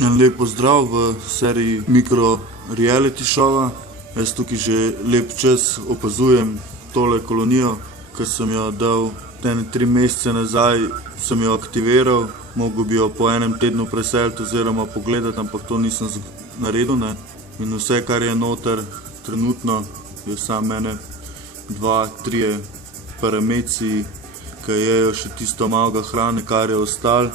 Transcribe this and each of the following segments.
En lep pozdrav v seriji Mikro Reality Showa. Jaz tukaj že lep čas opazujem tole kolonijo, ki sem jo dal 3 mesece nazaj, sem jo aktiviral. Mogel bi jo po enem tednu preseliti oziroma pogledati, ampak to nisem naredil, ne. In vse, kar je noter trenutno, je samo ene 2-3 parameci, ki jejo še tisto malega hrane, kar je ostalo.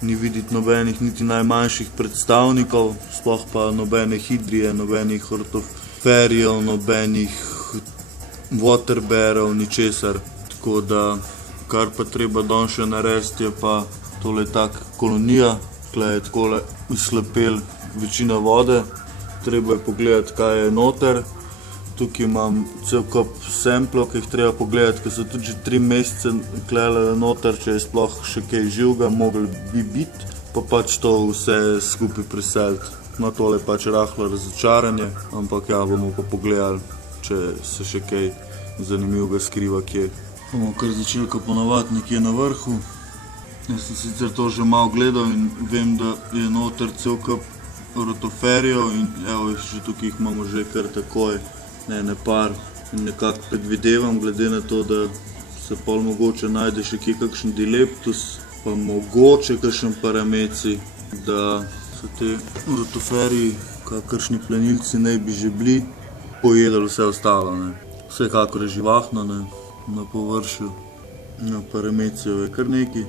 Ni videti nobenih niti najmanjših predstavnikov, sploh pa nobene hidrije, nobenih ortoferijev, nobenih waterbearov, ničesar. Tako da, kar pa treba danes še narediti, je pa tole tak kolonija. Tukaj je takole izhlapel večina vode, treba je pogledati, kaj je noter. Tukaj imam cel kup samplov, ki jih treba pogledati, ker so tudi že 3 mesece klele noter, če je sploh še kaj živega, mogli bi biti, pa pač to vse skupaj preseliti. No, tole je pač rahlo razočaranje, ampak ja, bomo pa pogledali, če se še kaj zanimivega skriva kje. Bomo kar začeli, ko ponavadi nekje na vrhu. Jaz sem sicer to že malo gledal in vem, da je noter cel kup rotoferijev in evo, že tukaj jih imamo že kar takoj. Ne par in nekako predvidevam, glede na to, da se pol mogoče najde še kje kakšen dileptus, pa mogoče kakšen parameci, da so te rotoferiji, kakršni plenilci naj bi že bili, pojedali vse ostalo, ne. Vsekakor je živahno, ne, na površju. Na paramecijev je kar nekaj,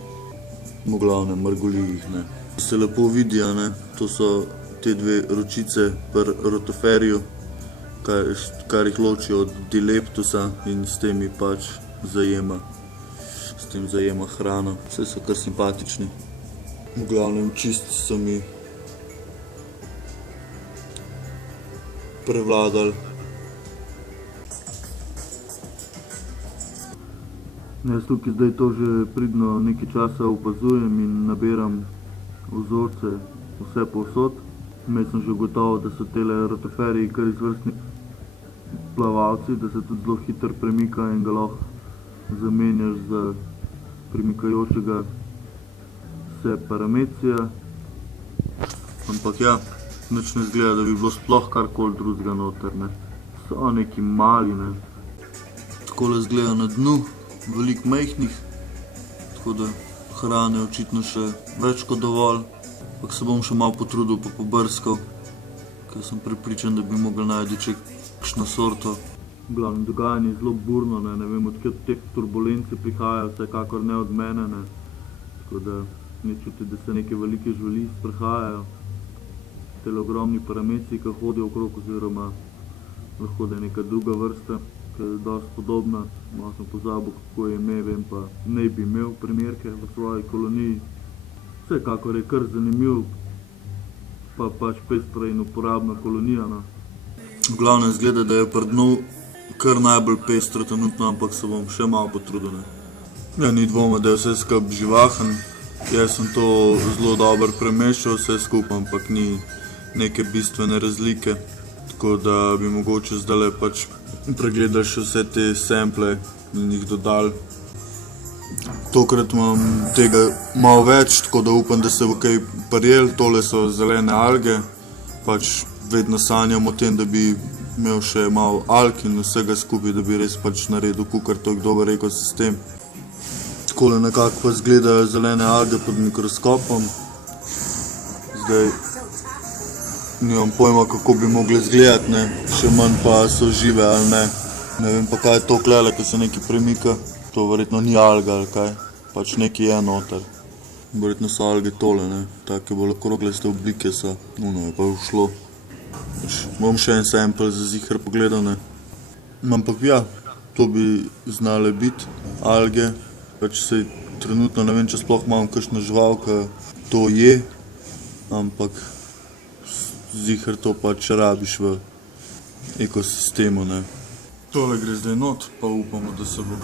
v glavnem mrgoli jih, ne. Se lepo vidijo, ne, to so te 2 ročice pri rotoferiju, kar jih loči od dileptusa in s tem pač zajema hrano. Vse so kar simpatični. V glavnem čist so mi prevladali. Jaz tukaj zdaj to že pridno nekaj časa opazujem in nabiram vzorce vse povsod. Vmes sem že ugotovil, da so tele rotoferiji kar izvrstni plavalci, da se tudi zelo hitro premika in ga lahko zamenjaš za premikajočega se paramecija. Ampak ja, nič ne izgleda, da bi bilo sploh karkoli drugega noter, ne. So neki mali, ne. Takole izgleda na dnu, veliko majhnih, tako da hrane očitno še več kot dovolj. Ampak se bom še malo potrudil pa pobrskal, ker sem prepričan, da bi mogli najti še kakšno sorto. V glavnem dogajanje je zelo burno, ne vem, odkje te turbulenci prihajajo, vsekakor ne od mene, ne. Tako da ne čuti, da se neke velike živali sprehajajo. Tele ogromni parameci, ki hodijo okrog, oziroma lahko da je neka druga vrsta, ki je dosti podobna. Malo sem pozabil, kako je ime, vem pa, naj bi imel primerke v svoji koloniji. Vsekakor je kar zanimiv, pa pač pestra in uporabna kolonija, no. V glavnem izgleda, da je pri dnu kar najbolj pestro trenutno, ampak se bom še malo potrudil, ne. Ja, ni dvoma, da je vse skupaj živahen. Jaz sem to zelo dobro premešal vse skupaj, ampak ni neke bistvene razlike. Tako da bi mogoče zdajle pač pregledali še vse te sample in jih dodali. Tokrat imam tega malo več, tako da upam, da se bo kaj prijelo. Tole so zelene alge, pač vedno sanjam o tem, da bi imel še malo alg in vsega skupaj, da bi res pač naredil kakor toliko dober ekosistem. Takole nekako pa izgledajo zelene alge pod mikroskopom. Zdaj nimam pojma, kako bi mogli izgledati, ne, še manj pa so žive ali ne. Ne vem pa, kaj je to klele, ko se nekaj premika. To verjetno ni alga ali kaj, pač nekaj je noter. Verjetno so alge tole, ne, take bolj okroglaste oblike so. Ono je pa ušlo. Bom še en sample za ziher pogledal, ne. Ampak ja, to bi znale biti alge. Pač se trenutno ne vem, če sploh imam kakšno žival, ki to je, ampak ziher to pač rabiš v ekosistemu, ne. Tole gre zdaj not, pa upamo, da se bo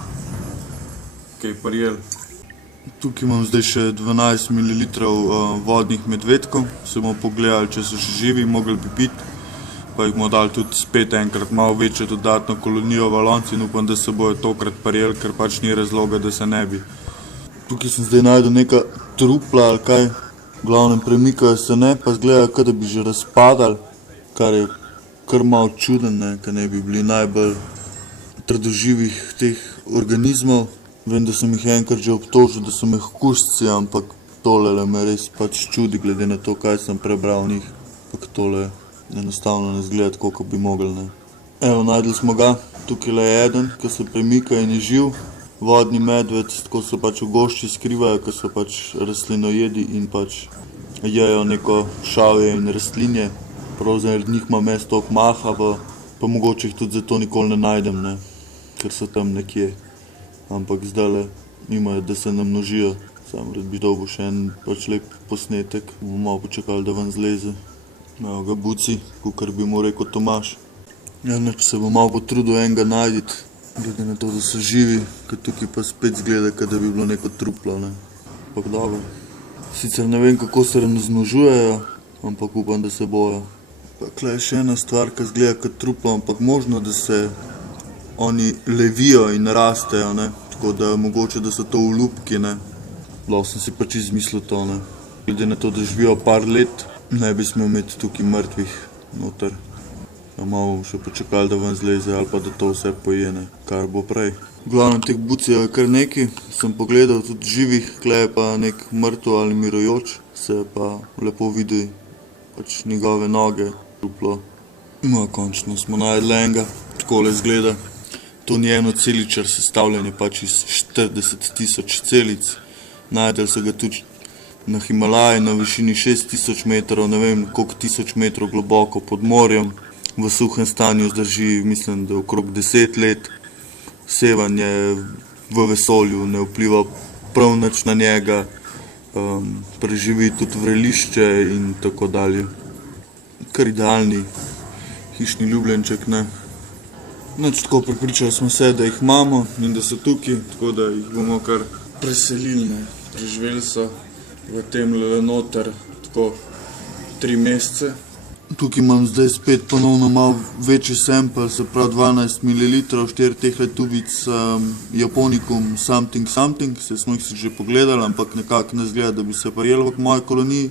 kaj prijel. Tukaj imam zdaj še 12 ml vodnih medvedkov. Se bomo pogledali, če so še živi, mogli bi biti. Pa jih bomo dali tudi spet enkrat malo večjo dodatno kolonijo v lonci in upam, da se bojo tokrat prijel, ker pač ni razloga, da se ne bi. Tukaj sem zdaj našel neka trupla ali kaj. V glavnem premikajo se ne, pa zgleda, kot da bi že razpadali, kar je kar malo čuden, ne, ker ne bi bili najbolj trdoživih teh organizmov. Vem, da sem jih enkrat že obtožil, da so mehkužci, ampak tole me res pač čudi, glede na to, kaj sem prebral o njih. Ampak tole enostavno ne zgleda tako, kot bi mogli, ne. Evo, najdli smo ga, tukaj je eden, ki se premika in je živ. Vodni medved, tako se pač v gošči skrivajo, ker so pač rastlinojedi in pač jejo neko šavje in rastlinje. Prav zaradi njih ima mes toliko maha, pa mogoče jih tudi zato nikoli ne najdem, ne, ker so tam nekje. Ampak zdajle imajo, da se namnožijo. Sam rad bi dobil še en pač lep posnetek. Bomo malo počakali, da ven zleze. Evo ga buci, kakor bi mu rekel Tomaž. Ja, nič, se bom malo potrudil enega najditi, glede na to, da so živi, ker tukaj pa spet zgleda, kot da bi bilo neko truplo, ne. Ampak dobro. Sicer ne vem, kako se razmnožujejo, ampak upam, da se bojo. Pa tule je še ena stvar, ki zgleda kot truplo, ampak možno, da se oni levijo in rastejo, ne. Tako da mogoče, da so to olupki, ne. Lahko sem si pač izmislil to, ne. Glede na to, da živijo par let, ne bi smel imeti tukaj mrtvih noter. Malo še počakali, da ven zleze ali pa da to vse poje, ne, kar bo prej. V glavnem teh bucijev je kar nekaj, sem pogledal tudi živih, tule je pa nek mrtev ali mirujoč, se pa lepo vidi pač njegove noge, truplo. No, končno smo najdli enega, takole izgleda. To ni eno celičar, sestavljen je pač iz 40.000 celic. Najdli so ga tudi na Himalaji, na višini 6000 metrov, ne vem koliko 1000 metrov globoko pod morjem. V suhem stanju zdrži, mislim, da okrog 10 let. Sevanje v vesolju ne vpliva prav nič na njega. Preživi tudi vrelišče in tako dalje. Kar idealni hišni ljubljenček, ne. Nič, tako prepričali smo se, da jih imamo in da so tukaj, tako da jih bomo kar preselili, ne. Preživeli so v temle noter tako 3 mesece. Tukaj imam zdaj spet ponovno malo večji sample, se pravi 12 ml, 4 tehle tubic Japonicum something, se smo jih že pogledali, ampak nekako ne zgleda, da bi se pa jelo v moji koloniji.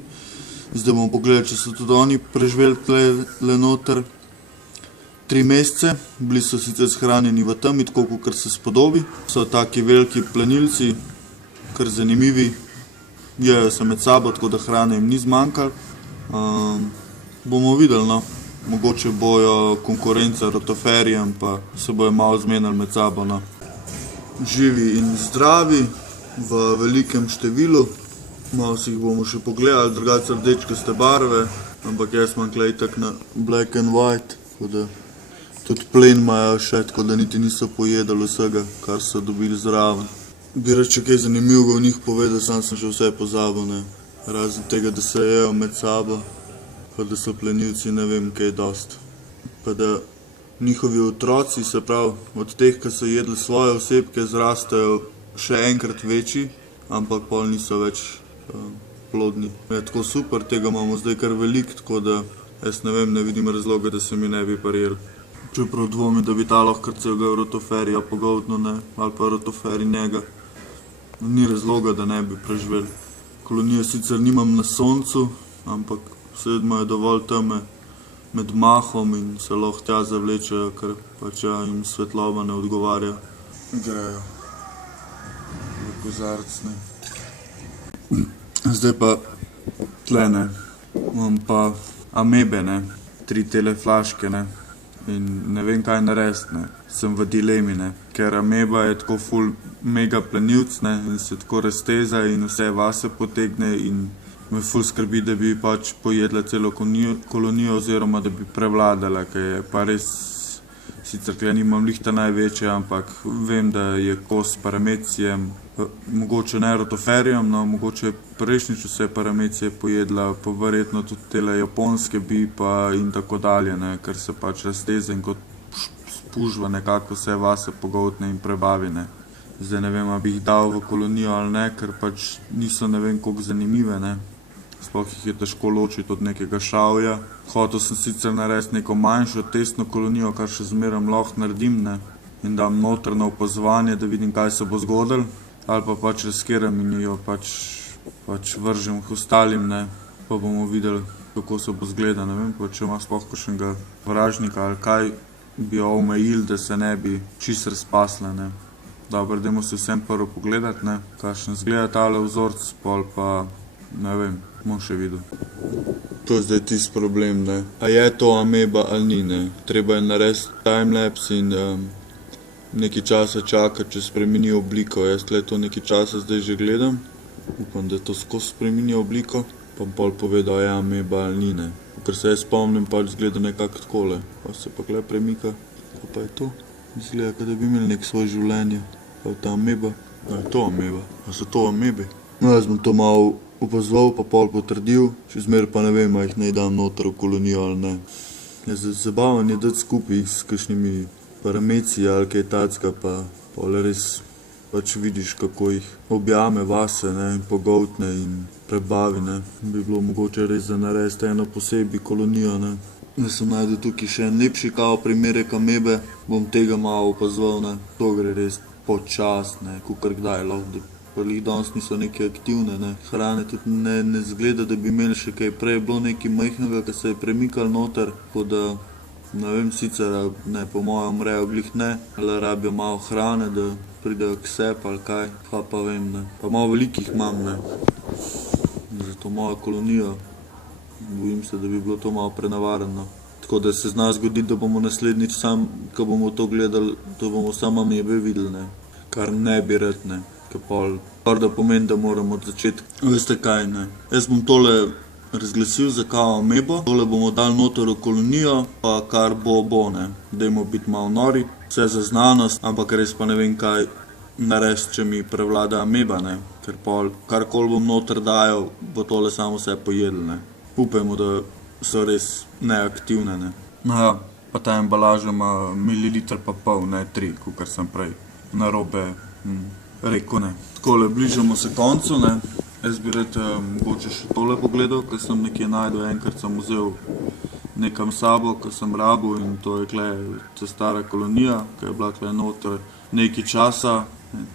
Zdaj bomo pogledali, če so tudi oni preživeli tle noter 3 mesece. Bili so sicer shranjeni v temi, tako kakor se spodobi. So taki veliki plenilci, kar zanimivi. Jejo se med sabo, tako da hrane jim ni zmanjkalo. Bomo videli, no. Mogoče bojo konkurenca rotoferijem, pa se bojo malo zmenili med sabo, no. Živi in zdravi, v velikem številu. Malo si jih bomo še pogledali, drugače rdečkaste barve, ampak jaz imam tule itak na black and white, tako da tudi plen imajo še, tako da niti niso pojedali vsega, kar so dobili zraven. Bi rad še kaj zanimivega o njih povedal, sam sem že vse pozabil, ne. Razen tega, da se jejo med sabo. Pa da so plenilci, ne vem kaj dost. Pa da njihovi otroci, se pravi, od teh, ki so jedli svoje osebke, zrastejo še enkrat večji, ampak pol niso več plodni. Je tako super, tega imamo zdaj kar veliko, tako da jaz ne vem, ne vidim razloga, da se mi ne bi prijeli. Čeprav dvomim, da bi ta lahko celega rotoferija pogoltnil, ne, ali pa rotoferi njega. Ni razloga, da ne bi preživeli. Kolonije sicer nimam na soncu, ampak vse imajo dovolj teme med mahom in se lahko tja zavlečejo, ker pač jim svetloba ne odgovarja. Grejo v kozarec, ne. Zdaj pa tle, ne, imam pa amebe, ne, 3 tele flaške, ne, in ne vem kaj narediti, ne. Sem v dilemi, ne, ker ameba je tako ful mega plenilc, ne, in se tako razteza in vse vase potegne in me ful skrbi, da bi pač pojedla celo kolonijo oziroma da bi prevladala, ker je pa res, sicer tle nimam lihta največje, ampak vem, da je kos paramecijem, mogoče ne rotoferijem, no mogoče prejšnjič vse paramecije pojedla, pa verjetno tudi tele japonske bi pa in tako dalje, ne, ker se pač razteza in kot spužva nekako vse vase pogoltne in prebavi, ne. Zdaj ne vem, a bi jih dal v kolonijo ali ne, ker pač niso ne vem koliko zanimive, ne. Sploh jih je težko ločiti od nekega šavja. Hotel sem sicer narediti neko manjšo testno kolonijo, kar še zmeraj lahko naredim, ne, in dam noter na opazovanje, da vidim, kaj se bo zgodilo, ali pa pač riskiram in jo pač pač vržem k ostalim, ne, pa bomo videli, kako se bo zgleda, ne vem, pa če ima sploh kakšnega vražnika ali kaj bi jo omejili, da se ne bi čisto razpasla, ne. Dobro, dajmo se vsem prvo pogledati, ne, kakšen zgleda tale vzorc, pol pa, ne vem, bom še videl. To je zdaj tisti problem, ne. A je to ameba ali ni, ne. Treba je narediti timelapse in nekaj časa čakati, če spremeni obliko. Jaz to nekaj časa zdaj že gledam. Upam, da to skozi spreminja obliko. Pa pol povedal, je ameba ali ni, ne. Ker se jaz spomnim, pač izgleda nekako takole. Pa se pa gle premika. Ko pa je to? Izgleda, kot da bi imeli neko svoje življenje. Pa je ta ameba. A je to ameba? A so to amebe? No, jaz bom to malo opazoval, pa pol potrdil. Še zmeraj pa ne vem, a jih naj dam noter v kolonijo ali ne. Zabaven je dati skupaj s kakšnimi parameci ali kaj tacka, pa pol res pač vidiš, kako jih objame vase, ne, in pogoltne in prebavi, ne. Bi bilo mogoče res za narediti eno posebej kolonijo, ne. Jaz sem najdel tukaj še en lepši kao primerek amebe, bom tega malo opazoval, ne. To gre res počas, ne, kakor kdaj lahko. Glih danes niso neke aktivne, ne. Hrane tudi ne zgleda, da bi imeli še kaj. Prej je bilo nekaj majhnega, ki se je premikalo noter, tako da ne vem sicer, ne, po mojem umrejo glih ne, ali rabijo malo hrane, da pridejo k sebi ali kaj, pa vem, ne. Pa malo velikih imam, ne. Za to mojo kolonijo. Bojim se, da bi bilo to malo prenevarno. Tako da se zna zgoditi, da bomo naslednjič ko bomo to gledali, to bomo samo amebe videli, ne. Kar ne bi rad, ne. Ker pol da pomeni, da moramo od začetka. Veste kaj, ne. Jaz bom tole razglasil za kao amebo. Tole bomo dali noter v kolonijo, pa kar bo, ne. Dajmo biti malo nori, vse za znanost, ampak res pa ne vem kaj narediti, če mi prevlada ameba, ne. Ker pol karkoli bom noter dajal, bo tole samo vse pojedlo, ne. Upajmo, da so res neaktivne, ne. No ja, pa ta embalaža ima mililiter pa pol, ne 3, kakor sem prej narobe rekel, ne. Takole, bližamo se koncu, ne. Jaz bi rad mogoče še tole pogledal, ker sem nekje našel, enkrat sem vzel nekam sabo, ko sem rabil, in to je tule ta stara kolonija, ki je bila tule noter nekaj časa,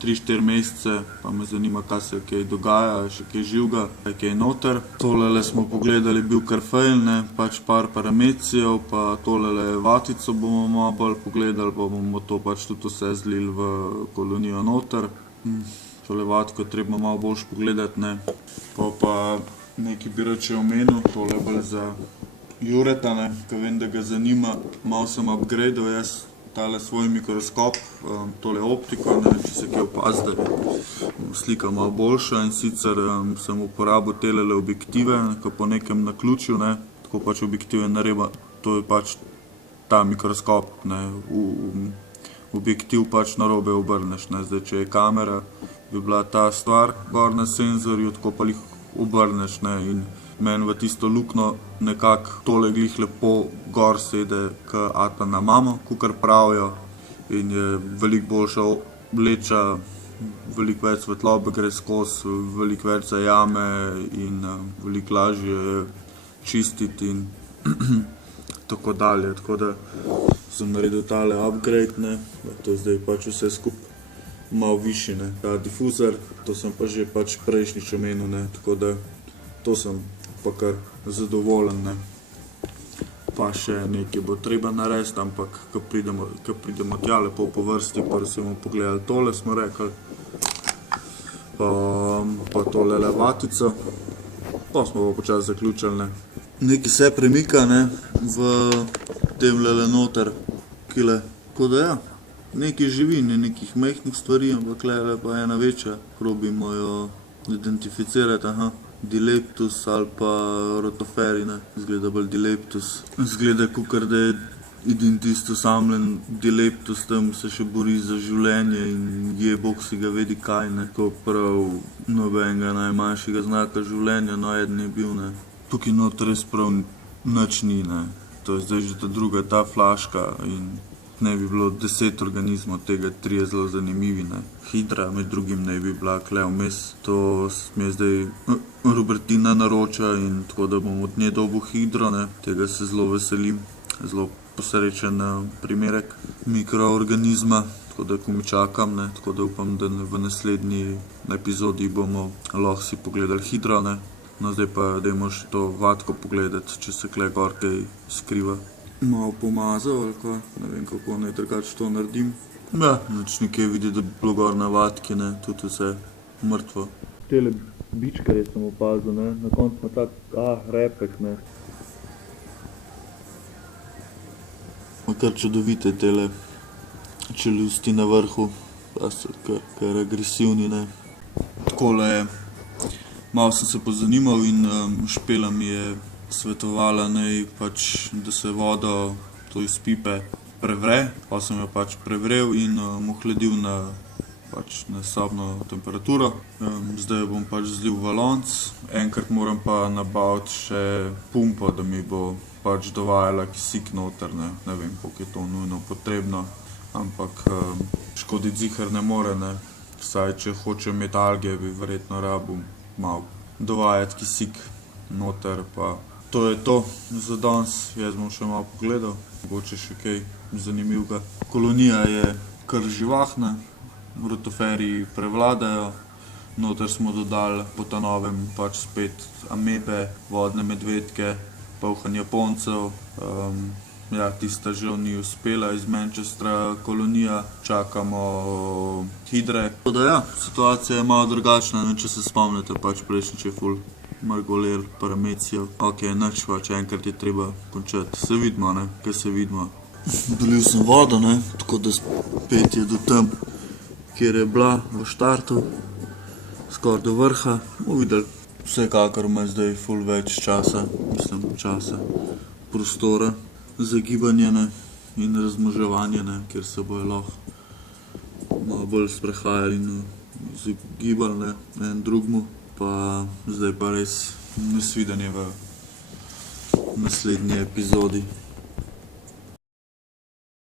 3-4 mesece, pa me zanima, kaj se kaj dogaja, še kaj živega, kaj je noter. Tolele smo pogledali, bil kar fejl, ne, pač par paramecijev, pa tolele vatico bomo malo bolj pogledali, pa bomo to pač tudi vse zlili v kolonijo noter. Tole vatko je treba malo boljš pogledati, ne. Pa nekaj bi rad še omenil, tole bolj za Jureta, ne, ker vem, da ga zanima. Malo sem upgradal jaz tale svoj mikroskop, tole optiko, ne vem, če se kaj opazi, da je slika malo boljša, in sicer sem uporabil telele objektive, ko po nekem naključju, ne, tako pač objektive nareba, to je pač ta mikroskop, ne, objektiv pač narobe obrneš, ne, zdaj, če je kamera, bi bila ta stvar gor na senzorju, tako pa jih obrneš, ne, in meni v tisto luknjo nekako tole glih lepo gor sede k ata na mamo, kakor pravijo, in je veliko boljša leča, veliko več svetlobe gre skozi, veliko več zajame in veliko lažje je čistiti in tako dalje. Tako da sem naredil tale upgrade, ne, to je zdaj pač vse skupaj malo višji, ne. Ta difuzor, to sem pa že pač prejšnjič omenil, ne, tako da to sem pa kar zadovoljen, ne. Pa še nekaj bo treba narediti, ampak ko pridemo tja lepo po vrsti, prvo si bomo pogledali tole, smo rekli, pa tolele vatico, pa smo pa počasi zaključili, ne. Nekaj se premika, ne, v temlele noter, kile, tako da ja, nekaj živi, ne, nekih majhnih stvari, ampak tule pa ena večja, probimo jo identificirati, aha. Dileptus ali pa rotoferi, ne, izgleda bolj Dileptus. Izgleda, kakor da je identistus samljen Dileptus, tam se še bori za življenje in je bog si ga vedi kaj, ne. Tako prav nobenega najmanjšega znaka življenja, no eden je bil, ne. Tukaj noter res prav nič ni, ne. To je zdaj že ta druga ta flaška in ne bi bilo 10 organizmov, tega 3 zelo zanimivi, ne. Hidra med drugim ne bi bila tule vmes, to mi je zdaj Robertina naroča, in tako da bom od nje dobil hidro, ne. Tega se zelo veselim, zelo posrečen primerek mikroorganizma, tako da ko mi čakam, ne, tako da upam, da v naslednji epizodi bomo lahko si pogledali hitro, ne. No, zdaj pa dajmo še to vatko pogledati, če se kle gor kaj skriva. Malo pomazal ali kaj, ne vem, kako naj drugače to naredim. Ja, nič nekaj vidi, da bi bilo gor na vatki, ne, tudi vse mrtvo. Tele bičkarje sem opazil, ne, na koncu ima tak, repek, ne. Kar čudovite tele čeljusti na vrhu, pa so kar agresivni, ne. Takole je. Malo sem se pozanimal in Špela mi je svetovala, da se vodo to iz pipe prevre. Pa sem jo prevrel in ohladil na sobno temperaturo. Zdaj jo bom zlil v lonec. Enkrat moram pa nabaviti še pumpo, da mi bo dovajala kisik noter, ne. Ne vem, koliko je to nujno potrebno, ampak škoditi ziher ne more, ne. Vsaj, če hočem imeti alge, bi verjetno rabil malo dovajati kisik noter, pa to je to za danes. Jaz bom še malo pogledal, mogoče še kaj zanimivega. Kolonija je kar živahna, rotoferji prevladajo, noter smo dodali po ta novem spet amebe, vodne medvedke, polhan Japoncev. Tista že ni uspela iz Manchestra kolonija, čakamo hidre. Tako da situacija je malo drugačna, če se spomnite, prejšnjič je ful Margoler, Paramecijev. Nič, enkrat je treba končati. Se vidimo, ne, kaj se vidimo. Dolil sem vodo, ne, tako da spet je do tam, kjer je bila v štartu, skoraj do vrha. Bomo videli. Vsekakor ima zdaj ful več časa, prostora za gibanje, ne, in razmoževanje, ne, kjer se bojo lahko malo bolj sprehajali in izogibali, ne, en drugmu. Pa zdaj pa res nasvidenje v naslednji epizodi.